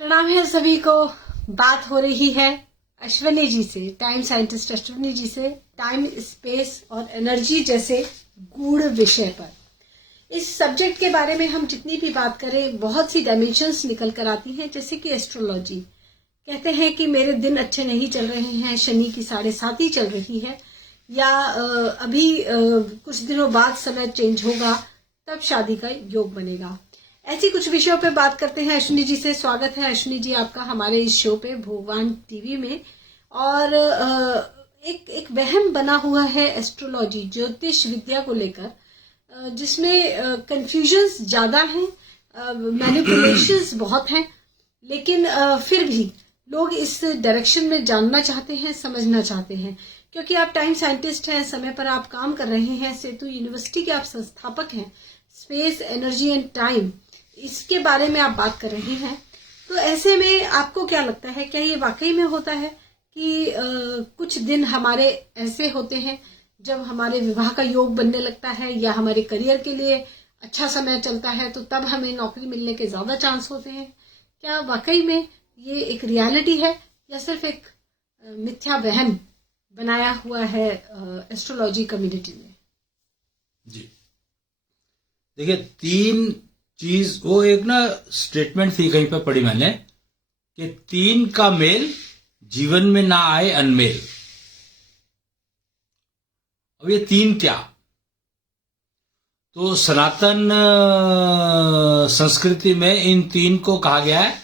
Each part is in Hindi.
प्रणाम है सभी को। बात हो रही है अश्विनी जी से, टाइम साइंटिस्ट अश्विनी जी से, टाइम, स्पेस और एनर्जी जैसे गूढ़ विषय पर। इस सब्जेक्ट के बारे में हम जितनी भी बात करें, बहुत सी डायमेंशंस निकल कर आती हैं, जैसे कि एस्ट्रोलॉजी। कहते हैं कि मेरे दिन अच्छे नहीं चल रहे हैं, शनि की 7.5 चल रही है, या अभी कुछ दिनों बाद समय चेंज होगा, तब शादी का योग बनेगा। ऐसी कुछ विषयों पे बात करते हैं अश्विनी जी से। स्वागत है अश्विनी जी आपका हमारे इस शो पे भगवान टीवी में। और एक वहम बना हुआ है एस्ट्रोलॉजी, ज्योतिष विद्या को लेकर, जिसमें कंफ्यूजन्स ज्यादा हैं, मैनिपुलेशंस बहुत हैं, लेकिन फिर भी लोग इस डायरेक्शन में जानना चाहते हैं, समझना चाहते हैं। क्योंकि आप टाइम साइंटिस्ट हैं, समय पर आप काम कर रहे हैं, सेतु यूनिवर्सिटी के आप संस्थापक हैं, स्पेस, एनर्जी एंड टाइम, इसके बारे में आप बात कर रहे हैं। तो ऐसे में आपको क्या लगता है, क्या ये वाकई में होता है कि कुछ दिन हमारे ऐसे होते हैं जब हमारे विवाह का योग बनने लगता है, या हमारे करियर के लिए अच्छा समय चलता है तो तब हमें नौकरी मिलने के ज्यादा चांस होते हैं? क्या वाकई में ये एक रियलिटी है, या सिर्फ एक मिथ्या वहम बनाया हुआ है एस्ट्रोलॉजी कम्युनिटी में? जी देखिए, तीन चीज, वो एक ना स्टेटमेंट थी कहीं पर पढ़ी मैंने, कि तीन का मेल जीवन में ना आए अनमेल। अब ये तीन क्या? तो सनातन संस्कृति में इन तीन को कहा गया है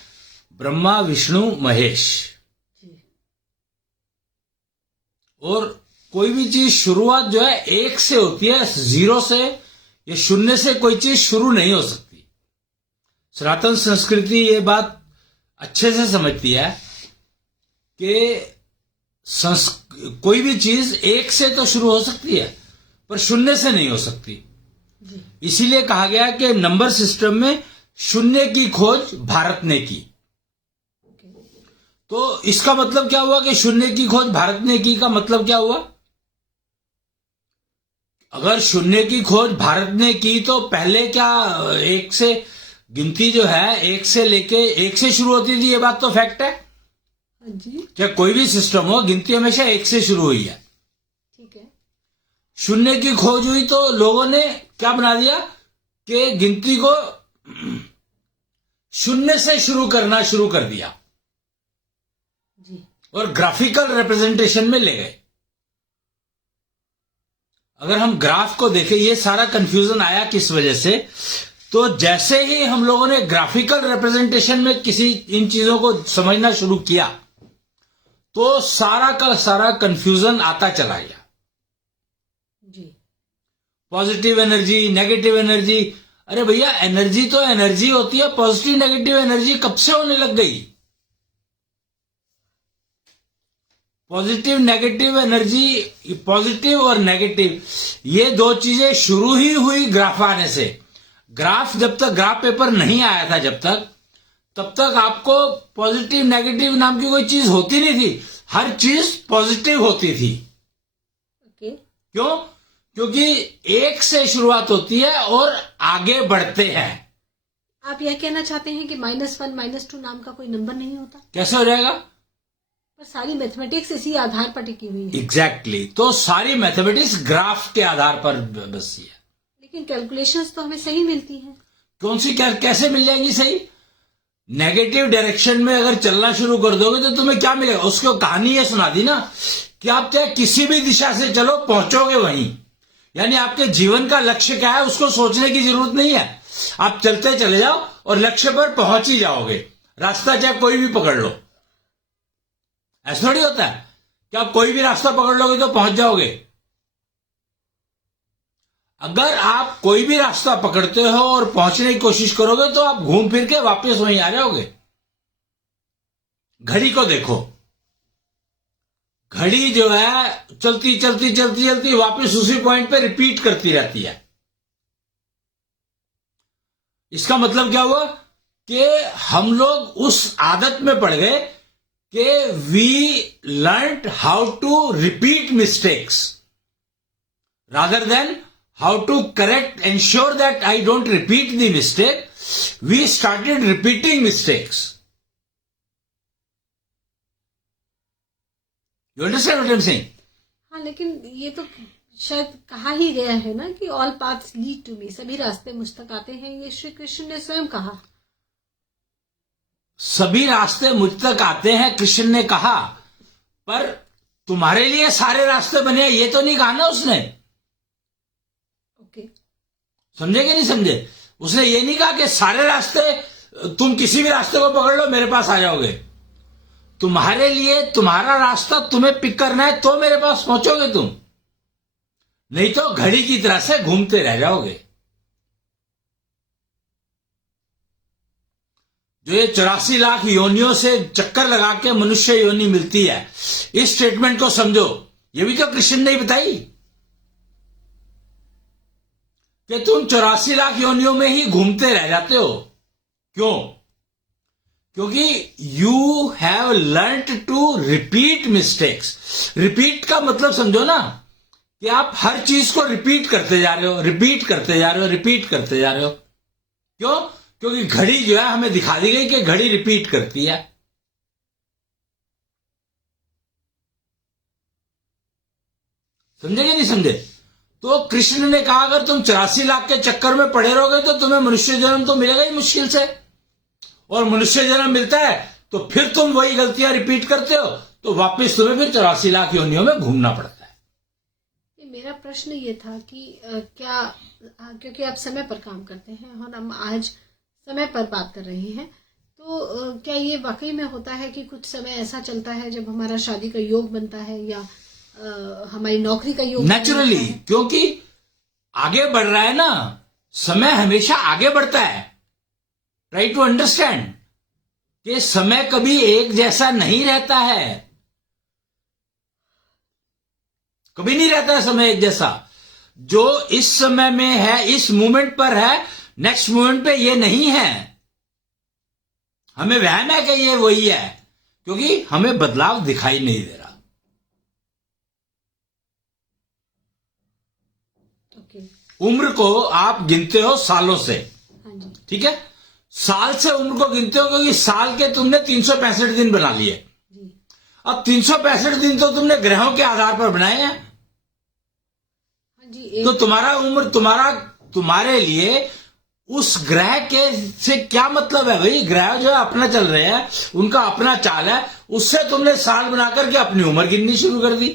ब्रह्मा, विष्णु, महेश। और कोई भी चीज शुरुआत जो है एक से होती है, जीरो से या शून्य से कोई चीज शुरू नहीं हो सकती। सनातन संस्कृति ये बात अच्छे से समझती है कि कोई भी चीज एक से तो शुरू हो सकती है, पर शून्य से नहीं हो सकती। इसीलिए कहा गया कि नंबर सिस्टम में शून्य की खोज भारत ने की। तो इसका मतलब क्या हुआ कि शून्य की खोज भारत ने की का मतलब क्या हुआ? अगर शून्य की खोज भारत ने की तो पहले क्या एक से गिनती जो है एक से लेके एक से शुरू होती थी? ये बात तो फैक्ट है जी। चाहे कोई भी सिस्टम हो, गिनती हमेशा एक से शुरू हुई है। ठीक है। शून्य की खोज हुई तो लोगों ने क्या बना दिया कि गिनती को शून्य से शुरू करना शुरू कर दिया जी। और ग्राफिकल रिप्रेजेंटेशन में ले गए। अगर हम ग्राफ को देखें, ये सारा कंफ्यूजन आया किस वजह से? तो जैसे ही हम लोगों ने ग्राफिकल रिप्रेजेंटेशन में किसी इन चीजों को समझना शुरू किया, तो सारा का सारा कंफ्यूजन आता चला गया। जी। Positive energy, negative energy. अरे भैया, एनर्जी तो एनर्जी होती है, पॉजिटिव नेगेटिव एनर्जी कब से होने लग गई? पॉजिटिव नेगेटिव एनर्जी, पॉजिटिव और नेगेटिव, ये दो चीजें शुरू ही हुई ग्राफ आने से। ग्राफ जब तक ग्राफ पेपर नहीं आया था, तब तक आपको पॉजिटिव नेगेटिव नाम की कोई चीज होती नहीं थी। हर चीज पॉजिटिव होती थी। क्यों? क्योंकि एक से शुरुआत होती है और आगे बढ़ते हैं। आप यह कहना चाहते हैं कि -1 -2 नाम का कोई नंबर नहीं होता? कैसे हो जाएगा? पर सारी मैथमेटिक्स इसी आधार पर टिकी हुई है। एग्जैक्टली। तो सारी मैथमेटिक्स ग्राफ के आधार पर बसी है। लेकिन कैलकुलेशंस तो हमें सही मिलती हैं। कौन सी कैसे मिल जाएंगी सही? नेगेटिव डायरेक्शन में अगर चलना शुरू कर दोगे तो तुम्हें क्या मिलेगा? उसको कहानी ये सुना दी ना कि आप चाहे किसी भी दिशा से चलो, पहुंचोगे वहीं। यानी आपके जीवन का लक्ष्य क्या है उसको सोचने की जरूरत नहीं है। आप चलते चले जाओ और लक्ष्य पर पहुंच ही जाओगे। रास्ता चाहे कोई भी पकड़ लो। ऐसा थोड़ी होता है कि आप कोई भी रास्ता पकड़ लोगे तो पहुंच जाओगे। अगर आप कोई भी रास्ता पकड़ते हो और पहुंचने की कोशिश करोगे तो आप घूम फिर के वापस वहीं आ जाओगे। घड़ी को देखो, घड़ी जो है चलती चलती चलती चलती वापस उसी पॉइंट पे रिपीट करती रहती है। इसका मतलब क्या हुआ कि हम लोग उस आदत में पड़ गए कि we learned how to repeat mistakes rather than how to ensure that I don't repeat the mistake. We started repeating mistakes. You understand what I am saying? हाँ, लेकिन ये तो शायद कहा ही गया है ना कि all paths lead to me, सभी रास्ते मुझ तक आते हैं, ये श्री कृष्ण ने स्वयं कहा। सभी रास्ते मुझ तक आते हैं कृष्ण ने कहा, पर तुम्हारे लिए सारे रास्ते बने हैं ये तो नहीं कहा ना उसने। ओके, समझे कि नहीं समझे? उसने ये नहीं कहा कि सारे रास्ते, तुम किसी भी रास्ते को पकड़ लो मेरे पास आ जाओगे। तुम्हारे लिए तुम्हारा रास्ता तुम्हें पिक करना है तो मेरे पास पहुंचोगे तुम, नहीं तो घड़ी की तरह से घूमते रह जाओगे। जो ये 84 लाख योनियों से चक्कर लगा के मनुष्य योनि मिलती है, इस स्टेटमेंट को समझो। ये भी तो कृष्ण ने ही बताई कि तुम 84 लाख योनियों में ही घूमते रह जाते हो। क्यों? क्योंकि you have learn to repeat mistakes. Repeat का मतलब समझो ना, कि आप हर चीज को रिपीट करते जा रहे हो, रिपीट करते जा रहे हो, रिपीट करते जा रहे हो। क्यों? क्योंकि घड़ी जो है हमें दिखा दी गई कि घड़ी रिपीट करती है। समझे कि नहीं समझे? तो कृष्ण ने कहा अगर तुम 84 लाख के चक्कर में पड़े रहोगे तो तुम्हें मनुष्य जन्म तो मिलेगा ही मुश्किल से, और मनुष्य जन्म मिलता है तो फिर तुम वही गलतियां रिपीट करते हो, तो वापस तुम्हें फिर 84 लाख योनियों में घूमना पड़ता है। मेरा प्रश्न ये था कि क्या, क्योंकि आप समय पर काम करते हैं और हम आज समय पर बात कर रहे हैं, तो क्या ये वाकई में होता है कि कुछ समय ऐसा चलता है जब हमारा शादी का योग बनता है या हमारी नौकरी का योग? नेचुरली, क्योंकि आगे बढ़ रहा है ना, समय हमेशा आगे बढ़ता है। ट्राई टू अंडरस्टैंड कि समय कभी एक जैसा नहीं रहता है, कभी नहीं रहता है समय एक जैसा। जो इस समय में है, इस मोमेंट पर है, नेक्स्ट मोमेंट पे ये नहीं है। हमें वहम है कि ये वही है, क्योंकि हमें बदलाव दिखाई नहीं दे रहा। उम्र को आप गिनते हो सालों से, ठीक है? साल से उम्र को गिनते हो, क्योंकि साल के तुमने 365 दिन बना लिए। अब 365 दिन तो तुमने ग्रहों के आधार पर बनाए हैं। तो तुम्हारा उम्र, तुम्हारे लिए उस ग्रह के से क्या मतलब है भाई? ग्रह जो है अपना चल रहे हैं, उनका अपना चाल है, उससे तुमने साल बना करके अपनी उम्र गिननी शुरू कर दी।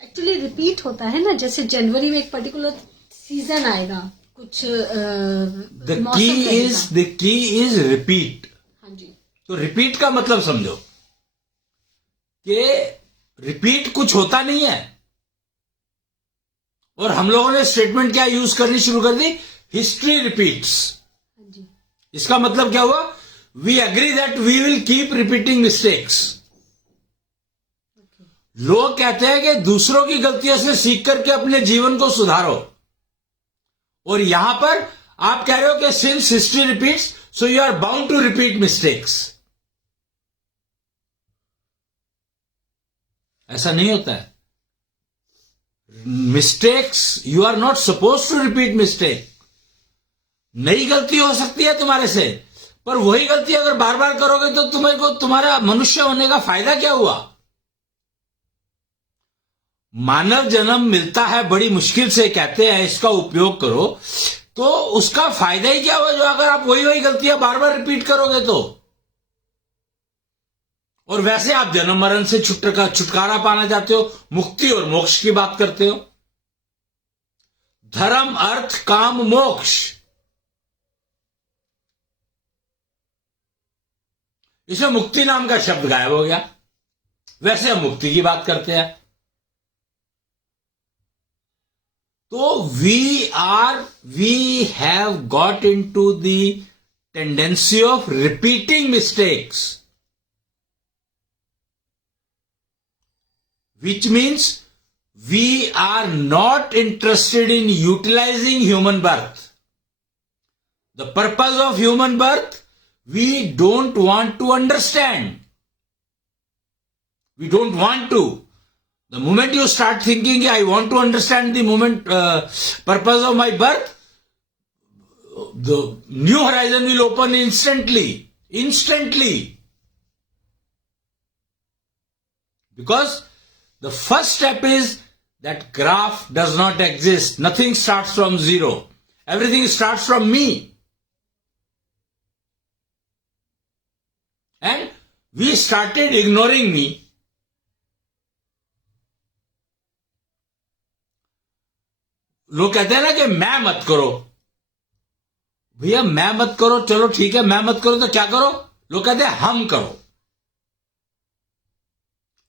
एक्चुअली रिपीट होता है ना, जैसे जनवरी में एक पर्टिकुलर सीजन आएगा, कुछ द की इज रिपीट। हाँ जी। तो रिपीट का मतलब समझो कि रिपीट कुछ होता नहीं है, और हम लोगों ने स्टेटमेंट क्या यूज करनी शुरू कर दी? History repeats. इसका मतलब क्या हुआ? We agree that we will keep repeating mistakes. लोग कहते हैं कि दूसरों की गलतियों से सीख करके अपने जीवन को सुधारो, और यहां पर आप कह रहे हो कि since history repeats so you are bound to repeat mistakes. ऐसा नहीं होता है। Mistakes, you are not suppose to repeat mistake. नई गलती हो सकती है तुम्हारे से, पर वही गलती अगर बार बार करोगे तो तुम्हारा मनुष्य होने का फायदा क्या हुआ? मानव जन्म मिलता है बड़ी मुश्किल से, कहते हैं इसका उपयोग करो, तो उसका फायदा ही क्या हुआ जो अगर आप वही गलतियां बार बार रिपीट करोगे तो? और वैसे आप जन्म मरण से छुटकारा पाना चाहते हो, मुक्ति और मोक्ष की बात करते हो। धर्म, अर्थ, काम, मोक्ष, इसमें मुक्ति नाम का शब्द गायब हो गया। वैसे हम मुक्ति की बात करते हैं। तो we have got into the tendency of repeating mistakes, which means we are not interested in utilizing human birth. The purpose of human birth we don't want to understand. We don't want to. The moment you start thinking, I want to understand the purpose of my birth, the new horizon will open instantly. Because the first step is that graph does not exist. Nothing starts from zero. Everything starts from me. And we started ignoring me. लोग कहते हैं ना कि मैं मत करो. भैया मैं मत करो, चलो ठीक है, मैं मत करो तो क्या करो? लोग कहते हैं हम करो.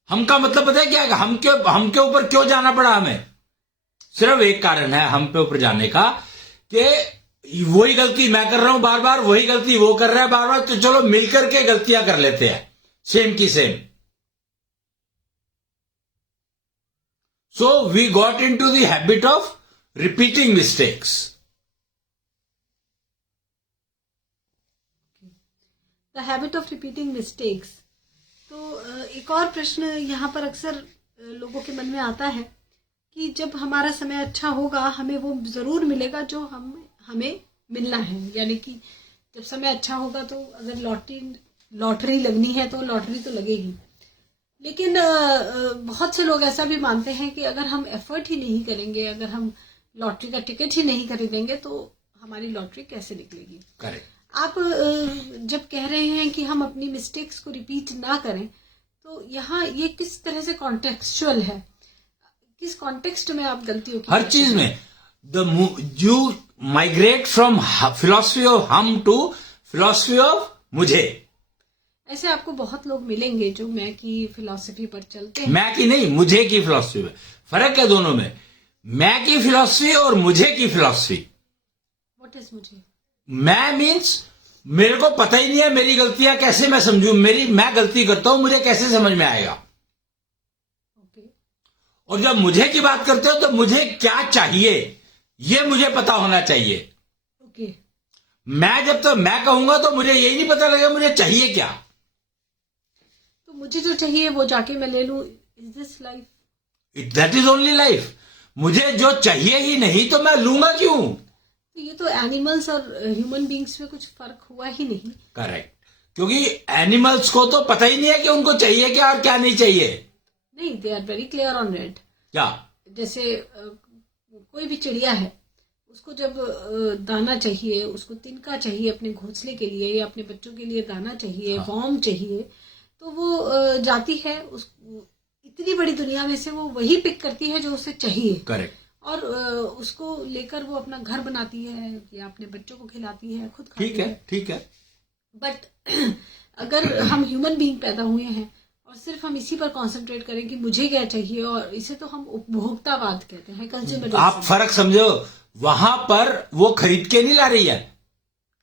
हम का मतलब पता है क्या है? हम के ऊपर क्यों जाना पड़ा हमें? सिर्फ एक कारण है हम पे ऊपर जाने का कि वही गलती मैं कर रहा हूं बार बार, वही गलती वो कर रहा है बार बार, तो चलो मिलकर के गलतियां कर लेते हैं सेम की same. So we got into the habit of repeating mistakes. The habit of repeating mistakes. तो एक और प्रश्न यहाँ पर अक्सर लोगों के मन में आता है कि जब हमारा समय अच्छा होगा हमें वो जरूर मिलेगा जो हमें मिलना है. यानी कि जब समय अच्छा होगा तो अगर लॉटरी लगनी है तो लॉटरी तो लगेगी. लेकिन बहुत से लोग ऐसा भी मानते हैं कि अगर हम एफर्ट ही नहीं करेंगे, अगर हम लॉटरी का टिकट ही नहीं खरीदेंगे तो हमारी लॉटरी कैसे निकलेगी. करेक्ट. आप जब कह रहे हैं कि हम अपनी मिस्टेक्स को रिपीट ना करें तो यहाँ ये किस तरह से कॉन्टेक्सचुअल है? किस कॉन्टेक्स्ट में आप गलतियों की हर चीज में you migrate from philosophy of हम टू फिलॉसफी ऑफ मुझे. ऐसे आपको बहुत लोग मिलेंगे जो मैं की फिलॉसफी पर चलते हैं. मैं की नहीं, मुझे की फिलॉसफी में. फर्क है दोनों में. मैं की फिलॉसफी और मुझे की फिलॉसफी. व्हाट इज मुझे? मैं मीन्स मेरे को पता ही नहीं है मेरी गलतियां कैसे मैं समझूं. मैं गलती करता हूं, मुझे कैसे समझ में आएगा. ओके. और जब मुझे की बात करते हो तो मुझे क्या चाहिए ये मुझे पता होना चाहिए. ओके. मैं जब तक मैं कहूंगा तो मुझे यही नहीं पता लगेगा मुझे चाहिए क्या. तो मुझे जो चाहिए वो जाके मैं ले लूं. Is this life? That is only life. मुझे जो चाहिए ही नहीं तो मैं लूंगा क्यों. तो ये तो एनिमल्स और ह्यूमन बींग्स में कुछ फर्क हुआ ही नहीं. करेक्ट. क्योंकि एनिमल्स को तो पता ही नहीं है कि उनको चाहिए क्या और क्या नहीं चाहिए. नहीं, they are very clear on it. क्या? जैसे कोई भी चिड़िया है, उसको जब दाना चाहिए, उसको तिनका चाहिए अपने घोंसले के लिए या अपने बच्चों के लिए दाना चाहिए, वॉर्म चाहिए, तो वो जाती है. उस इतनी बड़ी दुनिया में से वो वही पिक करती है जो उसे चाहिए. करेक्ट. और उसको लेकर वो अपना घर बनाती है या अपने बच्चों को खिलाती है, खुद खाती ठीक है. ठीक है. बट अगर हम ह्यूमन बीइंग पैदा हुए हैं और सिर्फ हम इसी पर कंसंट्रेट करें कि मुझे क्या चाहिए, और इसे तो हम उपभोक्तावाद कहते हैं, कंज्यूमरिज्म. आप फर्क समझो. वहां पर वो खरीद के नहीं ला रही है.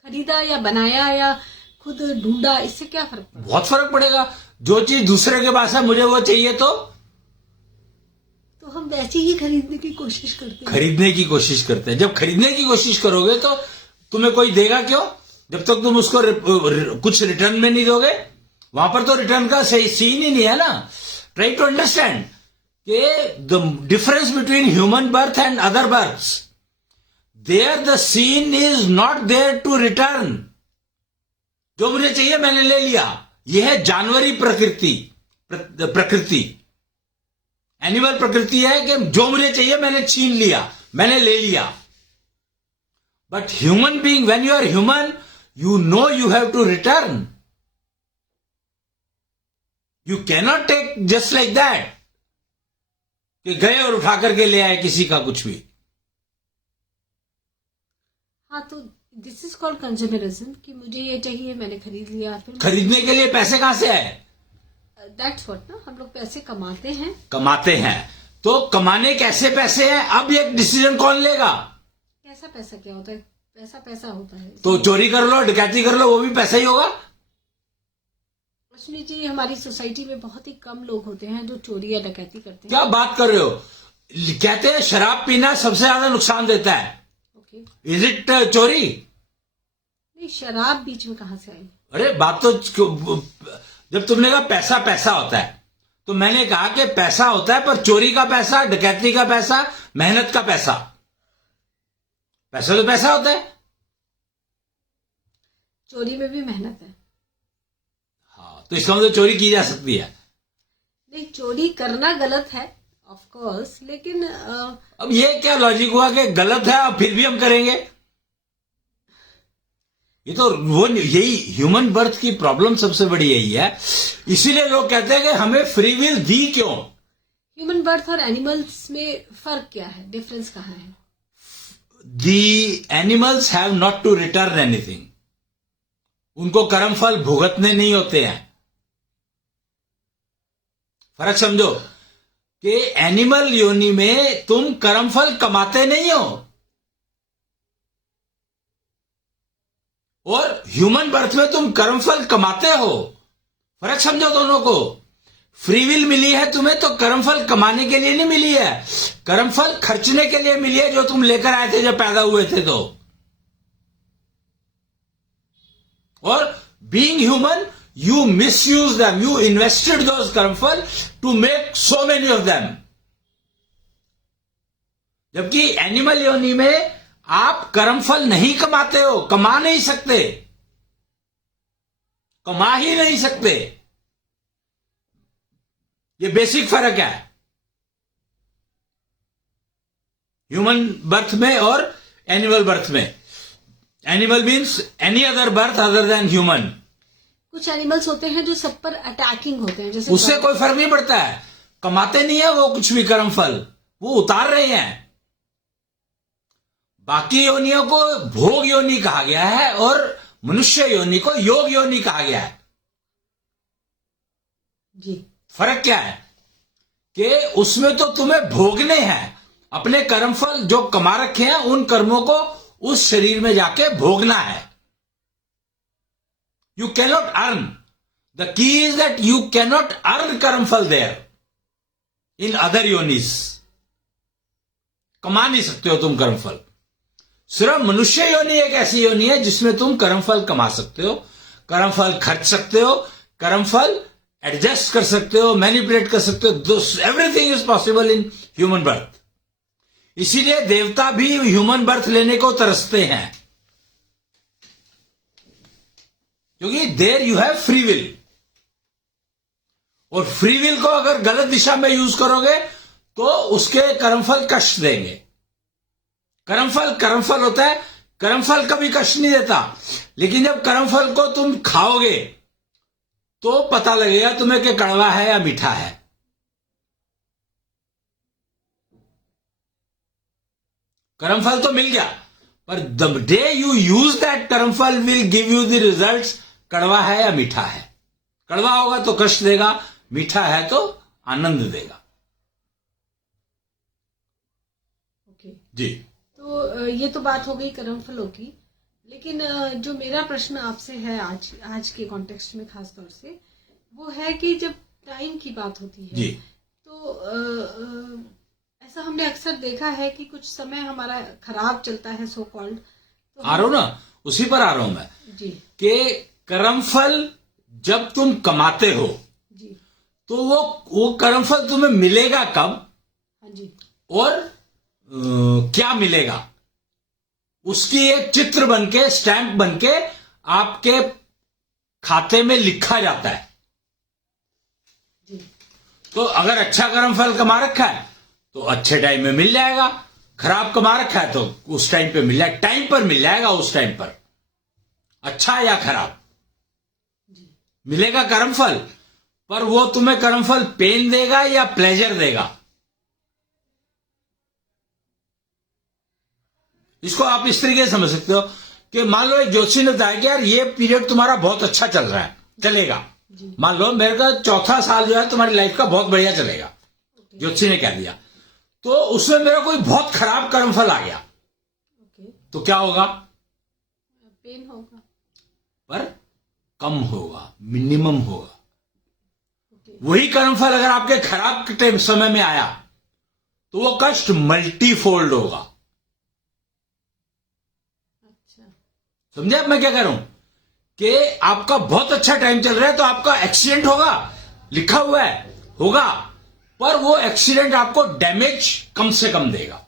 खरीदा या बनाया या खुद ढूंढा, इससे क्या फर्क पड़ता? बहुत फर्क पड़ेगा. जो चीज दूसरे के पास है मुझे वो चाहिए तो हम वैसे ही खरीदने की कोशिश करते हैं. खरीदने की कोशिश करते हैं. जब खरीदने की कोशिश करोगे तो तुम्हें कोई देगा क्यों? जब तक तुम उसको कुछ रिटर्न में नहीं दोगे. वहां पर तो रिटर्न का सही सीन ही नहीं है ना. ट्राई टू अंडरस्टैंड कि the difference between human birth and other births, there the scene is not there to return. जो मुझे चाहिए मैंने ले लिया. यह है जानवरी प्रकृति. एनिमल प्रकृति है कि जो मुझे चाहिए मैंने छीन लिया, मैंने ले लिया. But human being, when you are human, you know you have to return. You cannot take just like that कि गए और उठा करके ले आए किसी का कुछ भी. हाँ, तो दिस इज कॉल्ड कंज्यूमरिज्म कि मुझे ये चाहिए, मैंने खरीद लिया. फिर खरीदने के लिए पैसे कहां से आए? दैट्स व्हाट ना, हम लोग पैसे कमाते हैं. तो कमाने कैसे पैसे हैं? अब ये डिसीजन कौन लेगा? कैसा पैसा क्या होता है? पैसा होता है तो चोरी कर लो, डकैती कर लो, वो भी पैसा ही होगा. अश्विनी जी, हमारी सोसाइटी में बहुत ही कम लोग होते हैं जो चोरी या डकैती करते हैं. क्या बात कर रहे हो? कहते हैं शराब पीना सबसे ज्यादा नुकसान देता है. ओके. इज इट चोरी? नहीं, शराब बीच में कहां से आई? अरे बात तो जब तुमने कहा पैसा पैसा होता है तो मैंने कहा कि पैसा होता है, पर चोरी का पैसा, डकैती का पैसा, मेहनत का पैसा, पैसा तो पैसा होता है. चोरी में भी मेहनत है. हाँ, तो इसका मतलब चोरी की जा सकती है. नहीं, चोरी करना गलत है ऑफ कोर्स, लेकिन अब ये क्या लॉजिक हुआ कि गलत है अब फिर भी हम करेंगे? ये तो वो यही ह्यूमन बर्थ की प्रॉब्लम सबसे बड़ी यही है। इसीलिए लोग कहते हैं कि हमें फ्री विल दी क्यों? ह्यूमन बर्थ और एनिमल्स में फर्क क्या है, डिफरेंस कहाँ है? The animals have not to return anything. उनको कर्मफल भुगतने नहीं होते हैं। फर्क समझो कि एनिमल योनि में तुम कर्मफल कमाते नहीं हो, और ह्यूमन बर्थ में तुम कर्मफल कमाते हो। फर्क समझो दोनों को। फ्री विल मिली है तुम्हें तो कर्मफल कमाने के लिए नहीं मिली है, कर्मफल खर्चने के लिए मिली है, जो तुम लेकर आए थे जब पैदा हुए थे तो। और being human you misuse them, you invested those कर्मफल to make so many of them। जबकि एनिमल योनि में आप कर्मफल नहीं कमाते हो, कमा नहीं सकते, कमा ही नहीं सकते। ये बेसिक फर्क है ह्यूमन बर्थ में और एनिमल बर्थ में। Animal means any other birth other than human. कुछ एनिमल्स होते हैं जो सब पर अटैकिंग होते हैं, जैसे उससे कोई फर्क नहीं पड़ता है, कमाते नहीं है वो कुछ भी कर्मफल, वो उतार रहे हैं। बाकी योनियों को भोग योनि कहा गया है और मनुष्य योनि को योग योनि कहा गया है। जी, फर्क क्या है कि उसमें तो तुम्हें भोगने हैं अपने कर्मफल जो कमा रखे हैं, उन कर्मों को उस शरीर में जाके भोगना है। You cannot earn. The key is that you cannot earn कर्मफल there in other योनिस। कमा नहीं सकते हो तुम कर्मफल। सिर्फ मनुष्य योनि एक ऐसी योनि है जिसमें तुम कर्मफल कमा सकते हो, कर्मफल खर्च सकते हो, कर्मफल एडजस्ट कर सकते हो, मैनिपुलेट कर सकते हो। Everything is possible in human birth. इसीलिए देवता भी ह्यूमन बर्थ लेने को तरसते हैं, क्योंकि there you have free will. और फ्री विल को अगर गलत दिशा में यूज करोगे तो उसके कर्मफल कष्ट देंगे। कर्मफल होता है, कर्मफल कभी कष्ट नहीं देता, लेकिन जब कर्मफल को तुम खाओगे तो पता लगेगा तुम्हें कि कड़वा है या मीठा है। कर्मफल तो मिल गया, पर the day you use that कर्मफल will give you the results. कड़वा है या मीठा है? कड़वा होगा तो कष्ट देगा, मीठा है तो आनंद देगा। ओके जी। तो ये तो बात हो गई कर्मफलों की, लेकिन जो मेरा प्रश्न आपसे है आज के कॉन्टेक्स्ट में खास तौर से, वो है कि जब टाइम की बात होती है जी, तो ऐसा हमने अक्सर देखा है कि कुछ समय हमारा खराब चलता है, सो कॉल्ड। तो आ रहा हूं ना, उसी पर आ रहा हूं मैं जी कि कर्मफल जब तुम कमाते हो जी, तो वो कर्मफल तुम्हें मिलेगा कब हाँ जी, और क्या मिलेगा, उसकी एक चित्र बनके, स्टैंप बनके आपके खाते में लिखा जाता है। जी, तो अगर अच्छा कर्मफल कमा रखा है तो अच्छे टाइम में मिल जाएगा, खराब कमा रखा है तो उस टाइम पे मिल जाएगा, टाइम पर मिल जाएगा, उस टाइम पर अच्छा या खराब मिलेगा कर्मफल। पर वो तुम्हें कर्मफल पेन देगा या प्लेजर देगा, इसको आप इस तरीके से समझ सकते हो कि मान लो एक ज्योतिषी ने बताया कि यार ये पीरियड तुम्हारा बहुत अच्छा चल रहा है, चलेगा। मान लो मेरे का चौथा साल जो है तुम्हारी लाइफ का बहुत बढ़िया चलेगा, ज्योतिषी ने कह दिया। तो उसमें मेरा कोई बहुत खराब कर्मफल आ गया, तो क्या होगा? पेन होगा, पर कम होगा, मिनिमम होगा। वही कर्मफल अगर आपके खराब टाइम समय में आया तो वो कष्ट मल्टीफोल्ड होगा। अच्छा, समझे अब मैं क्या कह रहा हूं कि आपका बहुत अच्छा टाइम चल रहा है तो आपका एक्सीडेंट होगा, लिखा हुआ है होगा, पर वो एक्सीडेंट आपको डैमेज कम से कम देगा।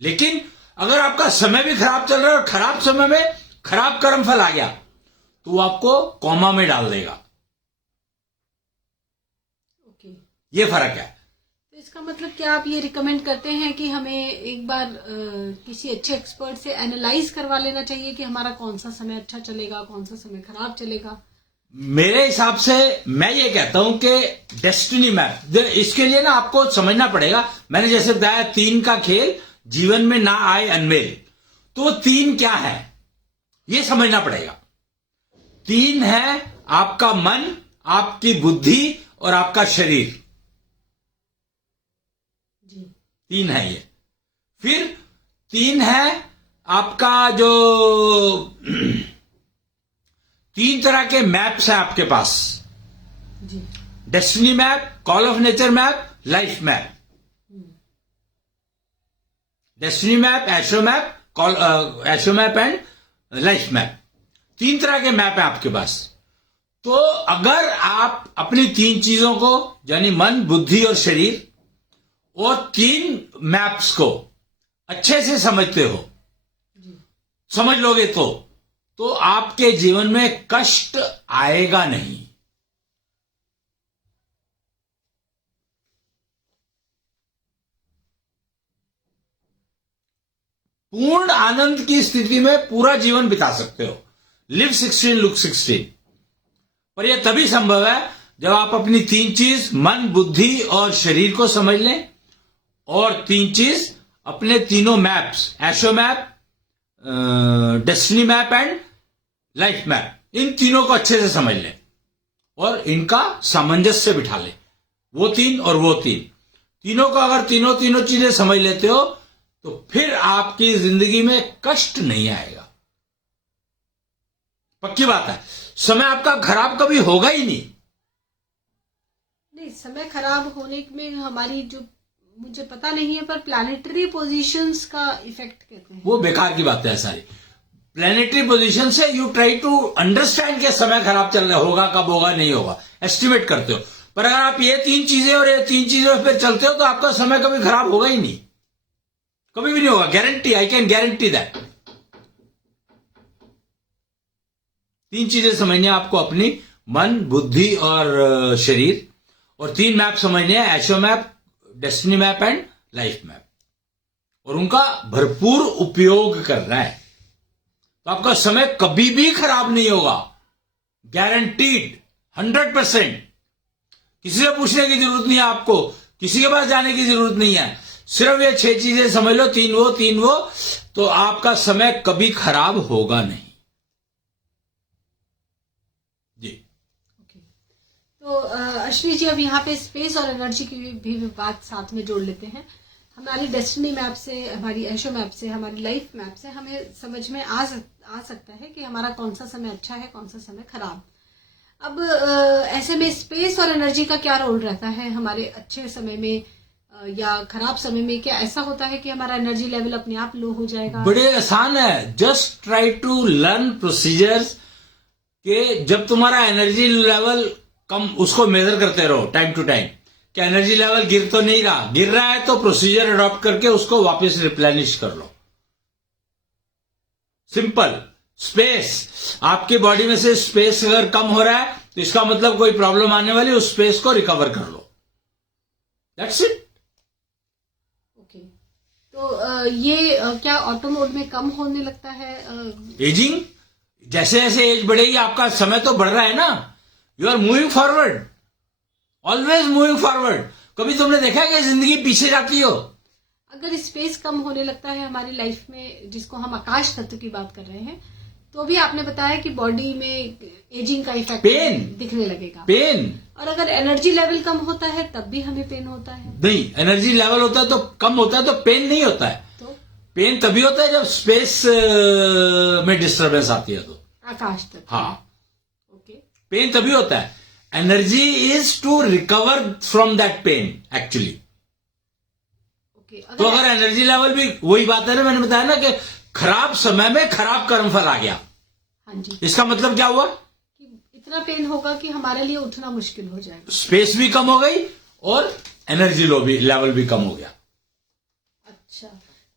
लेकिन अगर आपका समय भी खराब चल रहा है और खराब समय में खराब कर्मफल आ गया तो वो आपको कॉमा में डाल देगा, ये फर्क है। तो इसका मतलब क्या आप ये रिकमेंड करते हैं कि हमें एक बार किसी अच्छे एक्सपर्ट से एनालाइज करवा लेना चाहिए कि हमारा कौन सा समय अच्छा चलेगा, कौन सा समय खराब चलेगा? मेरे हिसाब से मैं ये कहता हूं कि डेस्टिनी मैप, इसके लिए ना आपको समझना पड़ेगा। मैंने जैसे बताया 3 का खेल, जीवन में ना आए अनमेल, तो वो 3 क्या है ये समझना पड़ेगा। 3 है आपका मन, आपकी बुद्धि और आपका शरीर। जी। 3 है ये। फिर 3 है आपका जो 3 तरह के मैप्स हैं आपके पास। जी। Destiny map, call of nature map, life map. Destiny map, astro map, astro map and life map. 3 तरह के मैप है आपके पास। तो अगर आप अपनी 3 चीजों को, यानी मन, बुद्धि और शरीर, और 3 मैप्स को अच्छे से समझते हो, समझ लोगे तो आपके जीवन में कष्ट आएगा नहीं। पूर्ण आनंद की स्थिति में पूरा जीवन बिता सकते हो। Live 16, look 16। पर यह तभी संभव है जब आप अपनी 3 चीज, मन, बुद्धि और शरीर को समझ लें, और 3 चीज अपने तीनों maps, astro map, destiny map and life map, इन तीनों को अच्छे से समझ लें और इनका सामंजस्य बिठा लें। वो 3 और वो 3, तीनों को अगर तीनों चीजें समझ लेते हो तो फिर आपकी जिंदगी में कष्ट नहीं आएगा। पक्की बात है, समय आपका खराब कभी होगा ही नहीं। नहीं, समय खराब होने में हमारी जो, मुझे पता नहीं है, पर प्लैनेटरी पोजीशंस का इफेक्ट कहते हैं। वो बेकार की बात है सारी। प्लैनेटरी पोजीशन से यू ट्राई टू अंडरस्टैंड कि समय खराब चल रहा होगा, कब होगा, नहीं होगा, एस्टिमेट करते हो। पर अगर आप ये 3 चीजें और ये 3 चीजों पर चलते हो तो आपका समय कभी खराब होगा ही नहीं, कभी भी नहीं होगा। Guarantee, I can guarantee that. 3 चीजें समझनी है आपको, अपनी मन, बुद्धि और शरीर, और 3 मैप समझने हैं, astro map, destiny map and life map, और उनका भरपूर उपयोग करना है तो आपका समय कभी भी खराब नहीं होगा, गारंटीड, 100%। किसी से पूछने की जरूरत नहीं है आपको, किसी के पास जाने की जरूरत नहीं है। सिर्फ ये 6 चीजें समझ लो, 3 वो, तो आपका समय कभी खराब होगा नहीं। जी। तो अश्विनी जी, अब यहाँ पे स्पेस और एनर्जी की भी बात साथ में जोड़ लेते हैं। हमारी डेस्टिनी मैप से, हमारी एस्ट्रो मैप से, हमारी लाइफ मैप से हमें समझ में आ सकता है कि हमारा कौन सा समय अच्छा है, कौन सा समय खराब। अब ऐसे में स्पेस और एनर्जी का क्या रोल रहता है हमारे अच्छे समय में या खराब समय में? क्या ऐसा होता है कि हमारा एनर्जी लेवल अपने आप लो हो जाएगा? बड़े आसान है, just try to learn procedures के जब तुम्हारा एनर्जी लेवल कम, उसको मेजर करते रहो टाइम टू टाइम कि एनर्जी लेवल गिर तो नहीं रहा, गिर रहा है तो प्रोसीजर अडॉप्ट करके उसको वापस रिप्लेनिश कर लो। सिंपल। स्पेस, आपकी बॉडी में से स्पेस अगर कम हो रहा है तो इसका मतलब कोई प्रॉब्लम आने वाली, उस स्पेस को रिकवर कर लो, दैट्स इट। ओके। तो ये क्या ऑटो मोड में कम होने लगता है? एजिंग, जैसे जैसे एज बढ़ेगी आपका समय तो बढ़ रहा है ना, you are moving forward, always moving forward. कभी तुमने देखा है कि जिंदगी पीछे जाती हो? अगर स्पेस कम होने लगता है हमारी लाइफ में, जिसको हम आकाश तत्व की बात कर रहे हैं, तो भी आपने बताया कि बॉडी में एजिंग का इफेक्ट पेन दिखने लगेगा। पेन। और अगर एनर्जी लेवल कम होता है तब भी हमें पेन होता है? नहीं, एनर्जी लेवल होता है तो कम होता है तो पेन नहीं होता है। तो पेन तभी होता है जब स्पेस में डिस्टर्बेंस आती है तो। आकाश तत्व। हाँ, ओके। पेन तभी होता है। Energy is to recover from that pain actually. Okay. तो अगर एनर्जी लेवल भी, वही बात है ना, मैंने बताया ना कि खराब समय में खराब कर्मफल आ गया। हाँ जी। इसका मतलब क्या हुआ कि इतना पेन होगा कि हमारे लिए उठना मुश्किल हो जाएगा। स्पेस भी कम हो गई और एनर्जी लेवल भी कम हो गया। अच्छा,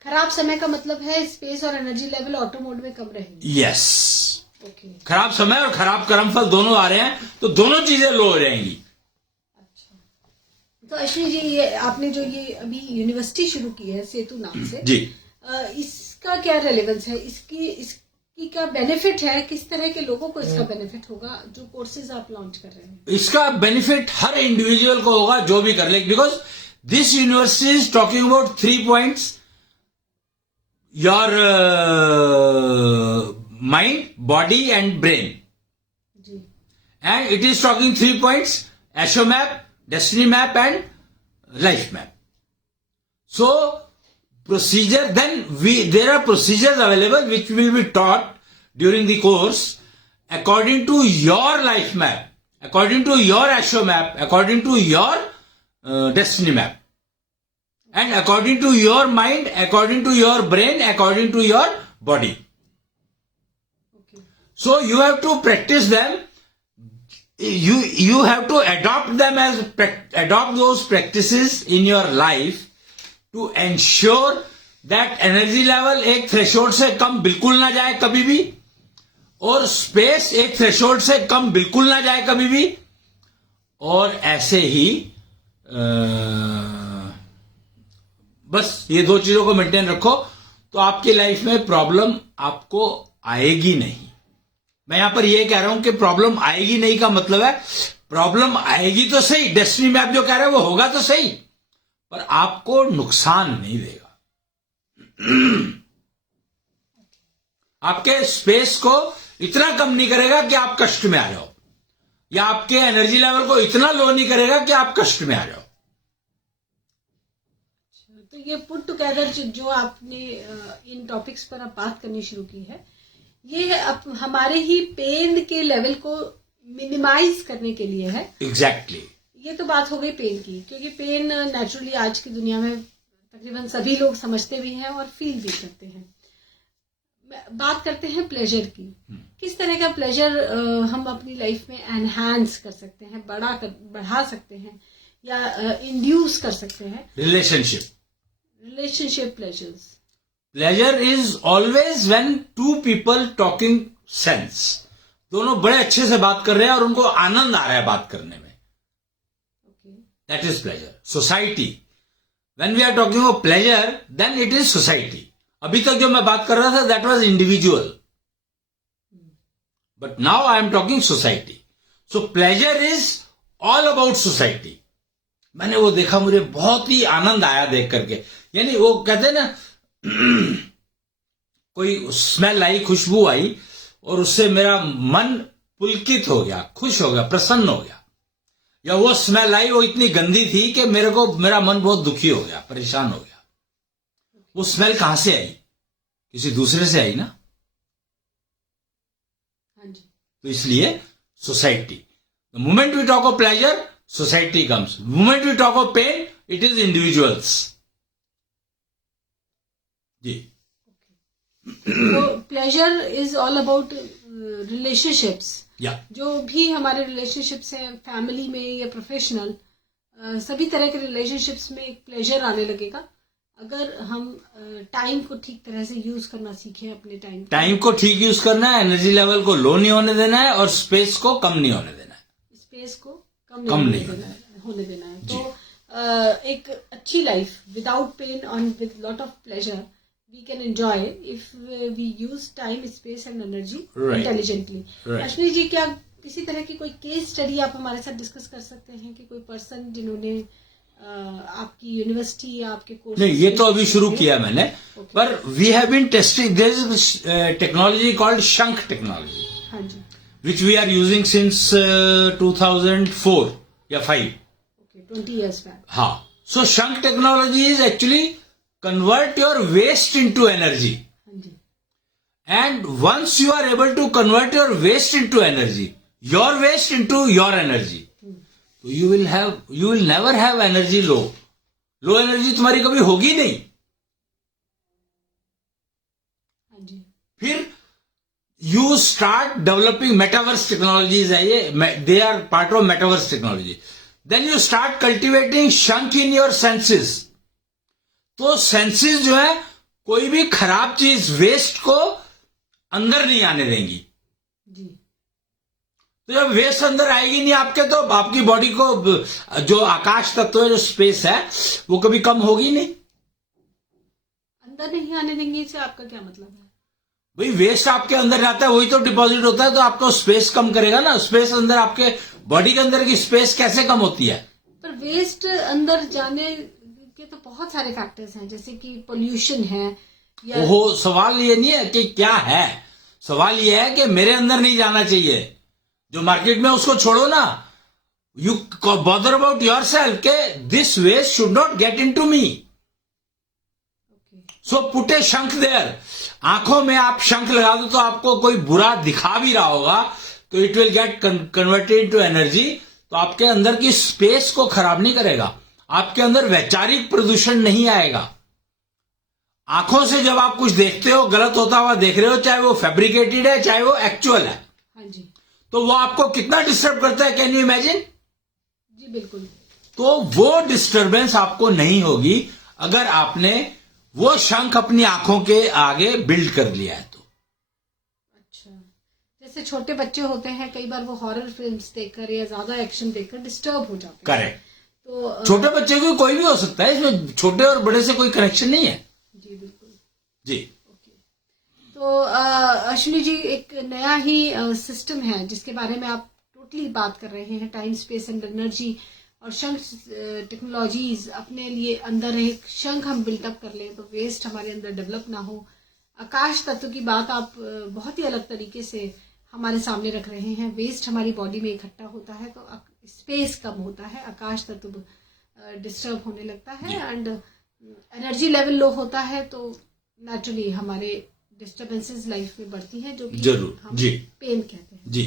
खराब समय का मतलब है स्पेस और एनर्जी लेवल ऑटो मोड में कम रहेंगे। यस। ओके। खराब समय और खराब कर्मफल दोनों आ रहे हैं तो दोनों चीजें लो हो जाएंगी। अच्छा, तो अश्विनी जी, ये आपने जो ये अभी यूनिवर्सिटी शुरू की है सेतु नाम से जी। इसका क्या रेलेवेंस है, इसकी क्या बेनिफिट है, किस तरह के लोगों को इसका बेनिफिट होगा जो कोर्सेज आप लॉन्च कर रहे हैं? इसका बेनिफिट हर इंडिविजुअल को होगा जो भी कर ले, because this university is talking about 3 points, your mind, body and brain, जी, and it is talking 3 points: Asho map, destiny map and life map. So procedure, then there are procedures available which will be taught during the course according to your life map, according to your Asho map, according to your destiny map, and according to your mind, according to your brain, according to your body. okay, So you have to practice them. You have to adopt those practices in your life to ensure that energy level एक थ्रेशोल्ड से कम बिल्कुल ना जाए कभी भी, और स्पेस एक थ्रेशोल्ड से कम बिल्कुल ना जाए कभी भी, और ऐसे ही बस ये 2 चीजों को मेंटेन रखो तो आपकी लाइफ में प्रॉब्लम आपको आएगी नहीं। मैं यहां पर ये कह रहा हूं कि प्रॉब्लम आएगी नहीं का मतलब है प्रॉब्लम आएगी तो सही, डेस्टिनी मैप जो कह रहा है वो होगा तो सही, पर आपको नुकसान नहीं देगा। आपके स्पेस को इतना कम नहीं करेगा कि आप कष्ट में आ जाओ, या आपके एनर्जी लेवल को इतना लो नहीं करेगा कि आप कष्ट में आ जाओ। तो ये पुट टुगेदर जो आपने इन टॉपिक्स पर आप बात करनी शुरू की है, ये अब हमारे ही पेन के लेवल को मिनिमाइज करने के लिए है। एग्जैक्टली ये तो बात हो गई पेन की, क्योंकि पेन नेचुरली आज की दुनिया में तकरीबन सभी लोग समझते भी हैं और फील भी करते हैं। बात करते हैं प्लेजर की। किस तरह का प्लेजर हम अपनी लाइफ में एनहांस कर सकते हैं, बढ़ा सकते हैं या इंड्यूस कर सकते हैं? Relationship pleasures. Pleasure is always when 2 people talking sense. दोनों बड़े अच्छे से बात कर रहे हैं और उनको आनंद आ रहा है बात करने में। Okay. That is pleasure. Society. When we are talking of pleasure, then it is society. अभी तक जो मैं बात कर रहा था that was individual. But now I am talking society. So pleasure is all about society. मैंने वो देखा, मुझे बहुत ही आनंद आया देख करके। यानी वो कहते हैं ना, कोई स्मेल आई, खुशबू आई और उससे मेरा मन पुलकित हो गया, खुश हो गया, प्रसन्न हो गया, या वो स्मेल आई वो इतनी गंदी थी कि मेरा मन बहुत दुखी हो गया, परेशान हो गया। वो स्मेल कहां से आई? किसी दूसरे से आई ना। हाँ जी। तो इसलिए society, the moment we talk of pleasure society comes, moment we talk of pain it is individuals. जी। तो pleasure is all about relationships. जो भी हमारे रिलेशनशिप्स हैं, फैमिली में या प्रोफेशनल, सभी तरह के रिलेशनशिप्स में एक प्लेजर आने लगेगा अगर हम टाइम को ठीक तरह से यूज करना सीखें। अपने टाइम को ठीक यूज करना है, एनर्जी लेवल को लो नहीं होने देना है और स्पेस को कम नहीं होने देना है। स्पेस को कम नहीं होने देना है। तो एक अच्छी लाइफ विदाउट पेन और with lot of pleasure we can enjoy if we use time, space and energy intelligently. Ashwini ji, क्या किसी तरह की कोई केस स्टडी आप हमारे साथ डिस्कस कर सकते हैं कि कोई पर्सन जिन्होंने आपकी यूनिवर्सिटी या आपके कोर्स? नहीं, ये तो अभी शुरू किया मैंने, पर we have been testing this technology called Shankh technology. हाँ जी। which we are using since 2004 या 5. Okay, 20 years back. हाँ, so शंख technology is actually convert your waste into energy. And once you are able to convert your waste into energy, your waste into your energy, so you will never have energy low. Low energy तुम्हारी कभी होगी नहीं। फिर you start developing metaverse technologies है ये, they are part of metaverse technology. Then you start cultivating shunk in your senses. तो सेंसेस जो है कोई भी खराब चीज, वेस्ट को अंदर नहीं आने देंगी। जी। तो जब वेस्ट अंदर आएगी नहीं आपके, तो आपकी बॉडी को जो आकाश तत्व है, जो स्पेस है, वो कभी कम होगी नहीं। अंदर नहीं आने देंगे, इससे आपका क्या मतलब है? भाई वेस्ट आपके अंदर जाता है, वही तो डिपॉजिट होता है, तो आपको स्पेस कम करेगा ना। स्पेस अंदर, आपके बॉडी के अंदर की स्पेस कैसे कम होती है? पर वेस्ट अंदर जाने के तो बहुत सारे फैक्टर्स हैं, जैसे कि पोल्यूशन है या ओहो, सवाल ये नहीं है कि क्या है, सवाल ये है कि मेरे अंदर नहीं जाना चाहिए। जो मार्केट में, उसको छोड़ो ना। You bother about yourself के this waste should not get into me, so put a शंख देयर। आंखों में आप शंख लगा दो, तो आपको कोई बुरा दिखा भी रहा होगा तो it will get converted to energy, तो आपके अंदर की स्पेस को खराब नहीं करेगा, आपके अंदर वैचारिक प्रदूषण नहीं आएगा। आंखों से जब आप कुछ देखते हो, गलत होता हुआ देख रहे हो, चाहे वो फैब्रिकेटेड है चाहे वो एक्चुअल है, हाँ जी तो वो आपको कितना डिस्टर्ब करता है, कैन यू इमेजिन? जी बिल्कुल। तो वो डिस्टरबेंस आपको नहीं होगी अगर आपने वो शंख अपनी आंखों के आगे बिल्ड कर लिया है तो। अच्छा, जैसे छोटे बच्चे होते हैं, कई बार वो हॉरर फिल्म्स देखकर या ज्यादा एक्शन देखकर डिस्टर्ब हो जाते हैं। करेक्ट। तो छोटे बच्चे को कोई भी हो सकता है, इसमें छोटे और बड़े से कोई कनेक्शन नहीं है। जी बिल्कुल जी। ओके। तो अश्विनी जी, एक नया ही सिस्टम है जिसके बारे में आप टोटली बात कर रहे हैं, टाइम स्पेस एंड एनर्जी और शंख टेक्नोलॉजीज। अपने लिए अंदर एक शंख हम बिल्टअप कर लें तो वेस्ट हमारे अंदर डेवलप ना हो। आकाश तत्व की बात आप बहुत ही अलग तरीके से हमारे सामने रख रहे हैं। वेस्ट हमारी बॉडी में इकट्ठा होता है तो स्पेस कम होता है, आकाश तत्व डिस्टर्ब होने लगता है एंड एनर्जी लेवल लो होता है, तो नेचुरली हमारे डिस्टर्बेंसेस लाइफ में बढ़ती हैं, जो कि जरूर हम जी पेन कहते हैं। जी।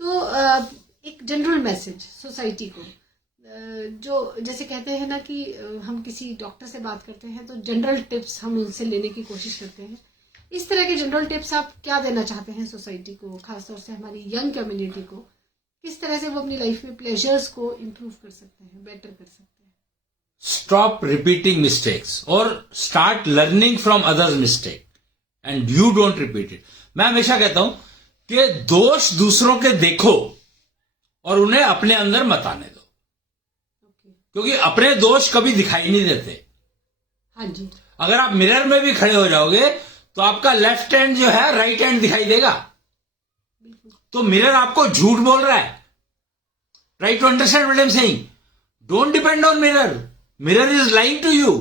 तो एक जनरल मैसेज सोसाइटी को, जो जैसे कहते हैं ना कि हम किसी डॉक्टर से बात करते हैं तो जनरल टिप्स हम उनसे लेने की कोशिश करते हैं, इस तरह के जनरल टिप्स आप क्या देना चाहते हैं सोसाइटी को, खासतौर से हमारी यंग कम्युनिटी को? किस तरह से वो अपनी लाइफ में प्लेजर्स को इम्प्रूव कर सकते हैं, बेटर कर सकते हैं? स्टॉप रिपीटिंग मिस्टेक्स और start learning from others mistake and you don't repeat it. मैं हमेशा कहता हूं कि दोष दूसरों के देखो और उन्हें अपने अंदर मत आने दो, क्योंकि अपने दोष कभी दिखाई नहीं देते। हाँ जी। अगर आप मिरर में भी खड़े हो जाओगे तो आपका लेफ्ट हैंड जो है राइट हैंड दिखाई देगा, तो मिरर आपको झूठ बोल रहा है। Try to understand what I am saying. Don't depend on mirror, mirror is lying to you.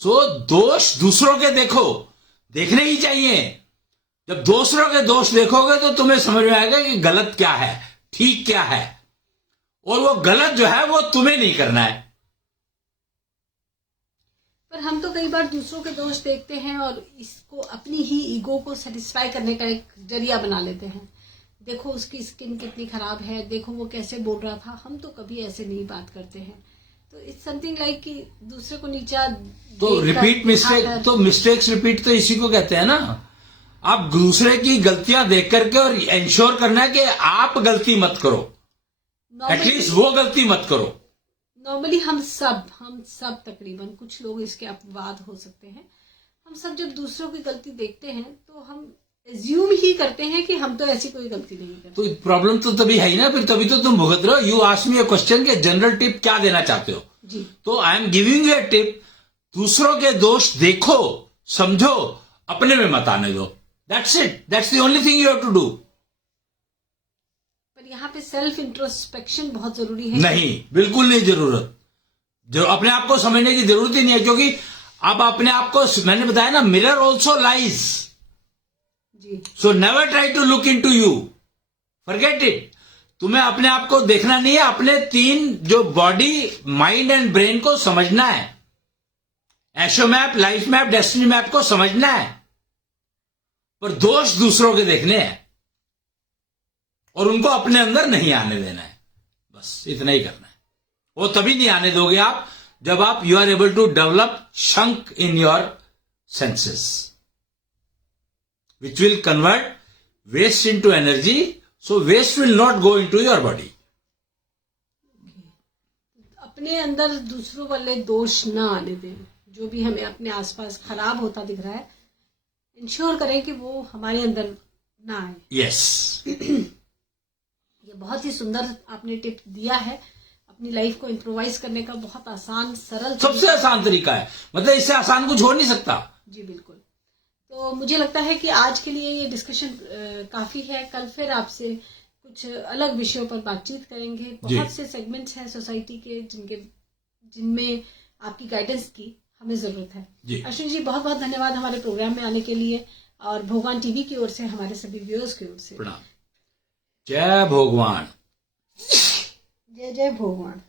So दोष दूसरों के देखो, देखने ही चाहिए। जब दूसरों के दोष देखोगे तो तुम्हें समझ में आएगा कि गलत क्या है, ठीक क्या है, और वो गलत जो है वो तुम्हें नहीं करना है। पर हम तो कई बार दूसरों के दोष देखते हैं और इसको अपनी ही ईगो को सेटिस्फाई करने का एक जरिया बना लेते हैं। देखो उसकी स्किन कितनी खराब है, देखो वो कैसे बोल रहा था। हम तो कभी ऐसे नहीं बात करते हैं, तो इट्स समथिंग लाइक कि दूसरे को नीचा तो रिपीट मिस्टेक, तो मिस्टेक्स रिपीट तो इसी को कहते हैं ना। आप दूसरे की गलतियां देख करके और इंश्योर करना है कि आप गलती मत करो, एटलीस्ट वो गलती मत करो। नॉर्मली हम सब तकरीबन, कुछ लोग इसके अपवाद हो सकते हैं, हम सब जब दूसरों की गलती देखते हैं तो हम एज्यूम ही करते हैं कि हम तो ऐसी कोई गलती नहीं करते। तो प्रॉब्लम तो तभी है ही ना, फिर तभी तो तुम भुगत रहे हो। You ask me a question कि जनरल टिप क्या देना चाहते हो जी, तो I am giving you a tip. दूसरों के दोष देखो, समझो, अपने में मत आने दो। That's it, that's the only thing you have to do. पर यहाँ पे सेल्फ इंट्रोस्पेक्शन बहुत जरूरी है। नहीं, बिल्कुल नहीं जरूरत। जो अपने आप को समझने की जरूरत ही नहीं है, क्योंकि अब अपने आप को, मैंने बताया ना, मिरर ऑल्सो लाइज। जी, so never try to look into you, forget it. तुम्हें अपने आप को देखना नहीं है, अपने तीन जो बॉडी, माइंड एंड ब्रेन को समझना है। एशो map, life map, destiny map को समझना है, पर दोष दूसरों के देखने हैं और उनको अपने अंदर नहीं आने देना है। बस इतना ही करना है। वो तभी नहीं आने दोगे आप जब आप you are able to develop Shankh in your senses which will convert waste into energy, so waste will not go into your body. अपने अंदर दूसरों वाले दोष ना आने दें। जो भी हमें अपने आसपास खराब होता दिख रहा है, इंश्योर करें कि वो हमारे अंदर ना आए। यस, ये बहुत ही सुंदर आपने टिप दिया है। अपनी लाइफ को इम्प्रोवाइज करने का बहुत आसान सरल सबसे आसान तरीका है, मतलब इससे आसान कुछ हो नहीं सकता। जी बिल्कुल। तो मुझे लगता है कि आज के लिए ये डिस्कशन काफी है। कल फिर आपसे कुछ अलग विषयों पर बातचीत करेंगे। बहुत से सेगमेंट्स हैं सोसाइटी के जिनमें आपकी गाइडेंस की हमें जरूरत है। अश्विनी जी, बहुत बहुत धन्यवाद हमारे प्रोग्राम में आने के लिए, और भगवान टीवी की ओर से हमारे सभी व्यूअर्स की ओर से प्रणाम। जय भगवान। जय जय भगवान।